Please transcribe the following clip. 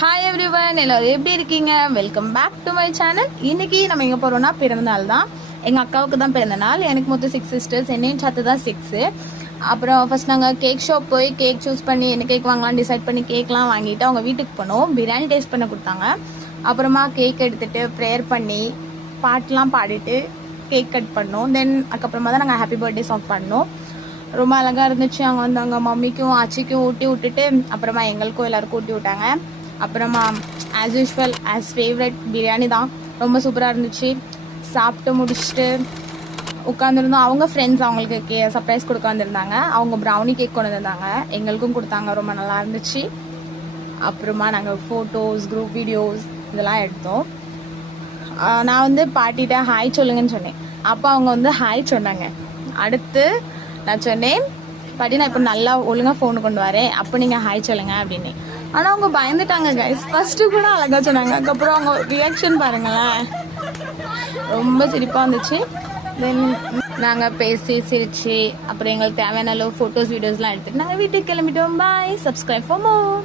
Hi everyone, எல்லாரும் எப்படி இருக்கீங்க? Welcome back to my channel. இன்னைக்கு நம்ம எங்கே போகிறோம்னா பிறந்தநாள் தான். எங்கள் அக்காவுக்கு தான் பிறந்தநாள். எனக்கு மொத்தம் 6 சிஸ்டர்ஸ், என்னையும் சாத்து தான் 6. அப்புறம் ஃபர்ஸ்ட் நாங்கள் கேக் ஷாப் போய் கேக் சூஸ் பண்ணி என்ன கேக் வாங்கலாம்னு டிசைட் பண்ணி கேக்லாம் வாங்கிட்டு அவங்க வீட்டுக்கு போனோம். பிரியாணி டேஸ்ட் பண்ண கொடுத்தாங்க. அப்புறமா கேக் எடுத்துகிட்டு ப்ரேயர் பண்ணி பாட்டெலாம் பாடிட்டு கேக் கட் பண்ணோம். தென் அதுக்கப்புறமா தான் நாங்கள் ஹாப்பி பர்த்டே சாங் பண்ணோம். ரொம்ப அழகாக இருந்துச்சு. அவங்க வந்து அவங்க மம்மிக்கும் ஆச்சிக்கும் ஊட்டி விட்டுட்டு அப்புறமா எங்களுக்கும் எல்லாருக்கும் ஊட்டி விட்டாங்க. அப்புறமா as usual as favourite biryani தான். ரொம்ப சூப்பராக இருந்துச்சு. சாப்பிட்டு முடிச்சுட்டு உட்காந்துருந்தோம். அவங்க ஃப்ரெண்ட்ஸ் அவங்களுக்கு சர்ப்ரைஸ் கொடுக்க வந்திருந்தாங்க. அவங்க ப்ரௌனி கேக் கொண்டு வந்திருந்தாங்க, எங்களுக்கும் கொடுத்தாங்க. ரொம்ப நல்லா இருந்துச்சு. அப்புறமா நாங்கள் ஃபோட்டோஸ், குரூப் வீடியோஸ் இதெல்லாம் எடுத்தோம். நான் வந்து பாட்டிகிட்ட ஹாய் சொல்லுங்கன்னு சொன்னேன். அப்போ அவங்க வந்து ஹாய் சொன்னாங்க. அடுத்து நான் சொன்னேன், பாட்டி நான் இப்போ நல்லா ஒழுங்காக ஃபோனு கொண்டு வரேன், அப்போ நீங்கள் ஹாய் சொல்லுங்க அப்படின்னு. ஆனால் அவங்க பயந்துட்டாங்க கைஸ். ஃபர்ஸ்ட்டு கூட அழகாக சொன்னாங்க, அதுக்கப்புறம் அவங்க ரியாக்ஷன் பாருங்களேன், ரொம்ப சிரிப்பாக இருந்துச்சு. தென் நாங்கள் பேசி சிரிச்சு அப்புறம் எங்களுக்கு தேவையான அளவு ஃபோட்டோஸ் வீடியோஸ்லாம் எடுத்துகிட்டு நாங்கள் வீட்டுக்கு கிளம்பிட்டோம். பாய், சப்ஸ்கிரைப் ஃபார் மோர்.